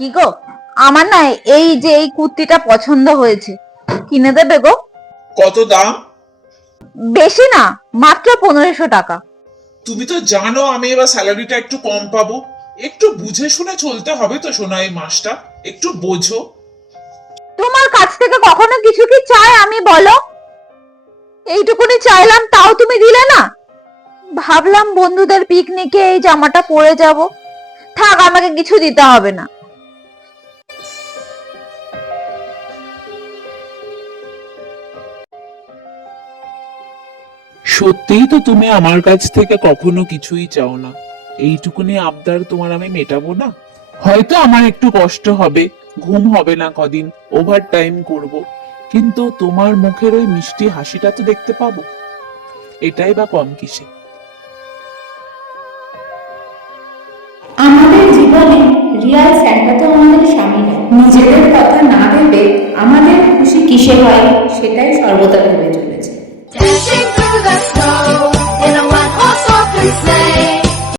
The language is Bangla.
কি গো, আমার না এই যে এই কুর্তিটা পছন্দ হয়েছে, কিনে দেবে গো? কত দাম? বেশি না, মাত্র 1500 টাকা। তুমি তো জানো আমি এবার স্যালারিটা একটু কম পাবো। একটু বুঝে শুনে চলতে হবে তো সোনা, এই মাসটা একটু বোঝো। তোমার কাছ থেকে কখনো কিছু কি চাই আমি, বলো? এইটুকুনি চাইলাম, তাও তুমি দিলে না। ভাবলাম বন্ধুদের পিকনিকে এই জামাটা পরে যাব। থাক, আমাকে কিছু দিতে হবে না। সত্যিই তো তুমি আমার কাছ থেকে কখনো কিছুই চাও না। এইটুকুনি আবদার তোমার আমি মেটাবো না? হয়তো আমার একটু কষ্ট হবে, ঘুম হবে না কদিন, ওভার টাইম করব, কিন্তু তোমার মুখের ওই মিষ্টি হাসিটা তো দেখতে পাবো। এটাই বা কম কিসে? আমাদের জীবনে রিয়াল স্যান্টা তো আমাদের স্বামীরা। নিজেদের কথা না ভেবে আমাদের খুশি কিসে হয় সেটাই সর্বদা ভেবে